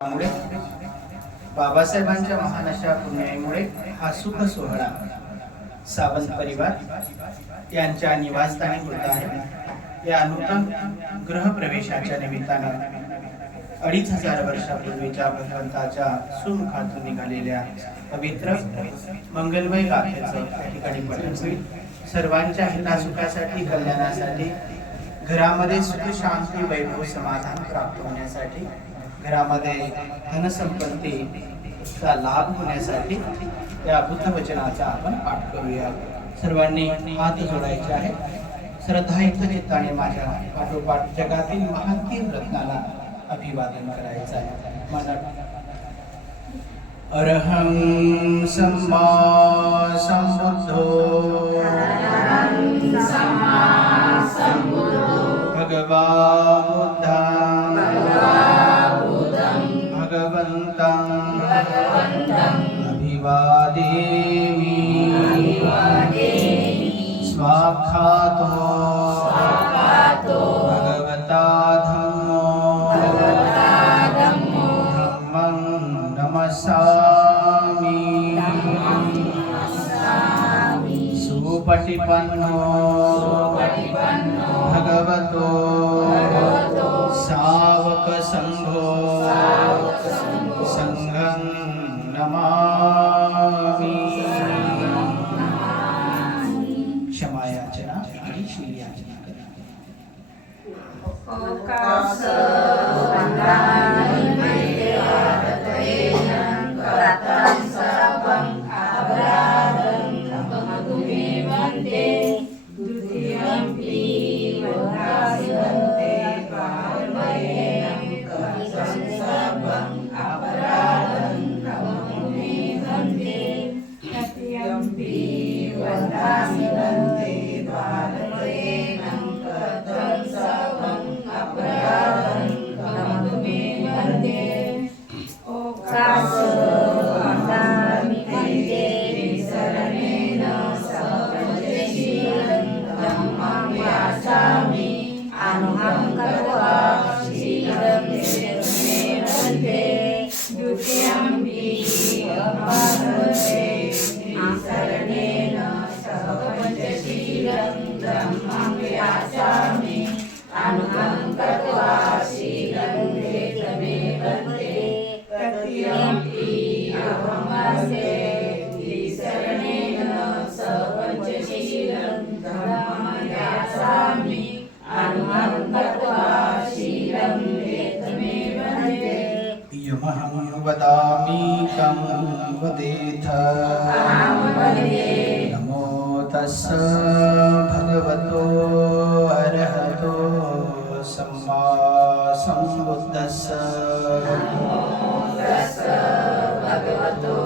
त्यामुळे बाबासाहेबांच्या महान अशा पुण्याईमुळे हा सुख सोहळा सावंत परिवार यांच्या निवासस्थानी होत आहे. या नूतन ग्रहप्रवेशाच्या निमित्तानं अडीच हजार वर्षापूर्वीच्या भगवंताच्या सुमुखातून निघालेल्या पवित्र मंगलमय गाथेचं त्या ठिकाणी पठण होईल. सर्वांच्या हितासुखासाठी कल्याणासाठी घरामध्ये सुख शांती वैभव समाधान प्राप्त होण्यासाठी घरामध्ये धनसंपत्तीचा लाभ होण्यासाठी या बुद्ध वचनाचा आपण पाठ करूया. सर्वांनी हात जोडायचे आहे श्रद्धा इथं चित्ताने माझ्या पाठोपाठ जगातील महान तीन रत्नाला अभिवादन करायचं आहे. मनात अरहं सम्मा संबुद्धो भगवा बुद्धं अभिवादेमि स्वाक्षातो भगवता धम्मो धम्मं नमस्सामि सुपटिपन्नो। भगवतो। Oh, God. यमहं वदामि तं वदेथ नमो तस्स भगवतो अरहतो सम्मा सम्बुद्धस्स। गच्छामि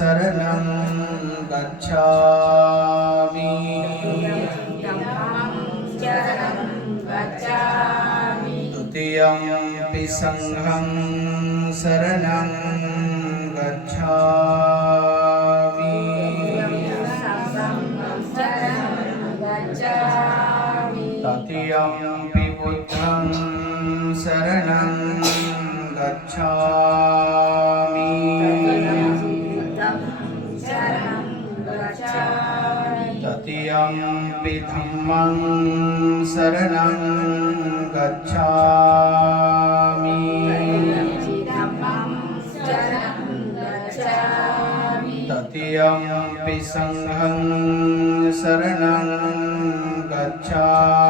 शरणं गच्छामि। द्वितीयम्पि सङ्घं शरणं गच्छामि। तृतीयम्पि बुद्धं शरणं गच्छामि। तृतीयम्पि धम्मं शरणं गच्छामि। तृतीयम्पि सङ्घं शरणं गच्छामि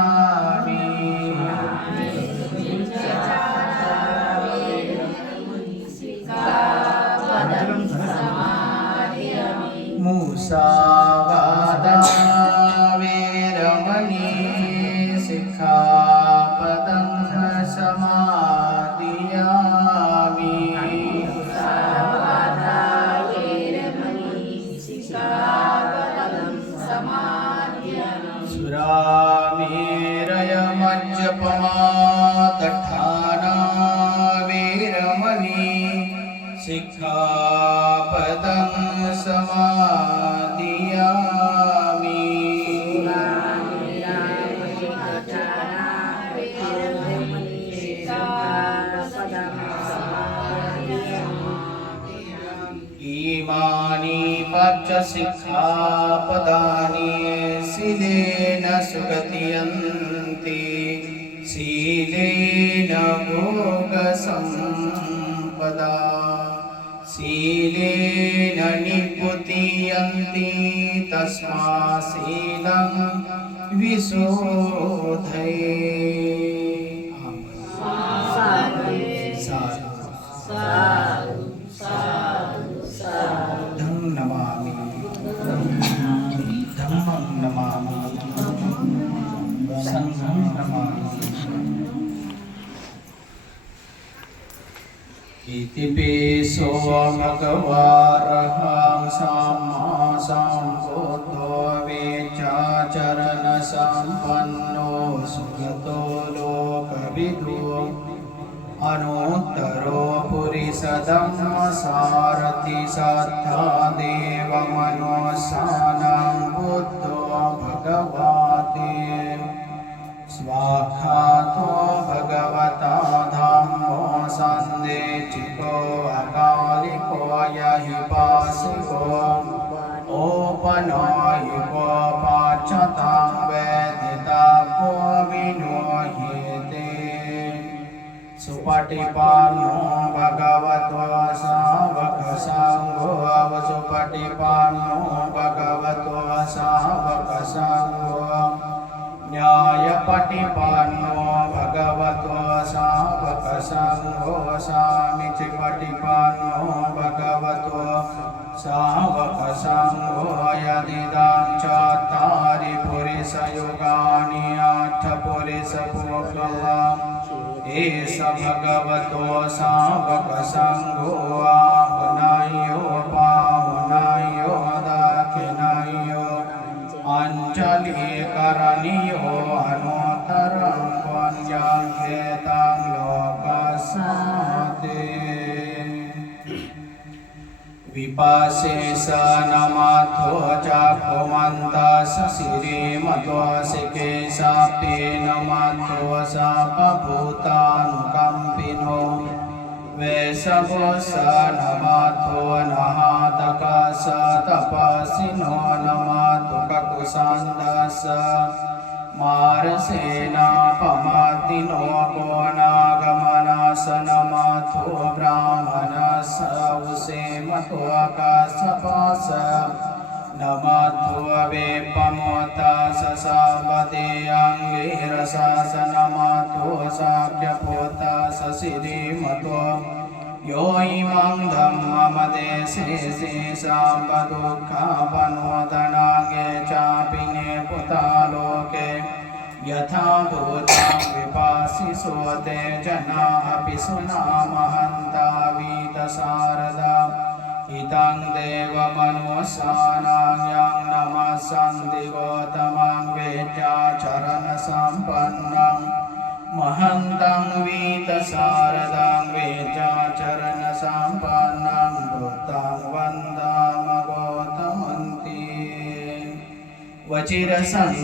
पञ्चशिक्षापदानि शिलेन सुगतियन्ति। शीलेन भोगसम्पदा। शीलेन निपुतीयन्ति। तस्मा शीलं विशोधये อิติปิโสภะกวาระหังสัมมาสัมพุทโธวิจาจรณะสัมปันโนสุขโตโลกวิทูอนุตตรปุริสดัมมสารติสัทธาเดวมโนสานังพุทโธภะคะวา स्वाखातो भगवता धामो सन्दे चिको अकालिको यहि पासिको ओपनायिको पाचतां वेदिता को विनोहिते सुपटिपानो भगवतो सावकसङ्गो सुपटिपानो भगवतो सावकसङ्गो పటిపన్నో భగవతో శావక సంగో సామి చ పటిపన్నో భగవతో శావక సంగో యదిదాం చాతారి పురుషయుగాని అర్థ పురుష పూర్వం ఏష భగవతో శావక సంగో ఆహునాయో పాహునాయో దక్షిణాయో అంజలి विपाशेषनमाथो चाकुमन्तस श्रीमत्वसिके साप्तेन माथो सापभूतानुकम्पिनो वेशवो स नमाथो नहातकस तपसिनो नमातु ककुसान्दस मारसेनापमादिनो कोणा उसेमतो आकाशपास नमाथो वेपमोतास सावदे अङ्गिरसास नमाथो साख्यपोतास श्रीमतो यो इमं धम्ममदेशे साम्बदुःखापनोदनागे चापि नेपुतालोके यथा भूतां विपासिसो ते जना अपि सुनामहन्ता वीतशारदा इदं देवमनोसानां यं नमः सन्ति गौतमं वेद्याचरणसम्पन्नम् महन्तं वीतशारदां वेद्याचरणसम्पन्नं बुद्धं वन्दाम गौतमन्ति वचिरसङ्घातशरीरो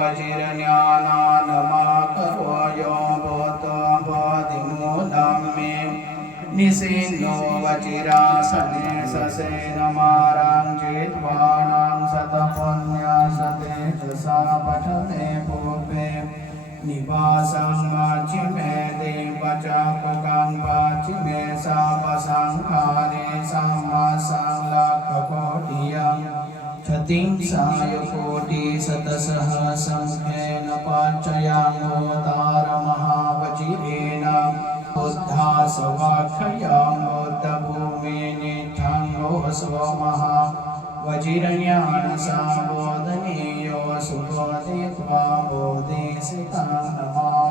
वचिरज्ञानानमाकवयो यो भूतो बोधिमूलं मे निसिन्नो वचिरासने ससेनमारां चित्वाणां सतपुण्यासते सा पठने पूर्वे निवासं वाचि मे देवचापकां वाचि मे सापसङ्खारे सम्मासं लाखकोटियं क्षतिं सायकोटि शतसहस्रं स्वाखयामोतभूमिनिठाङ्गो स्वमः वजिरण्यानसा बोधनीयो सुबोधि त्वा बोधिसिता नमः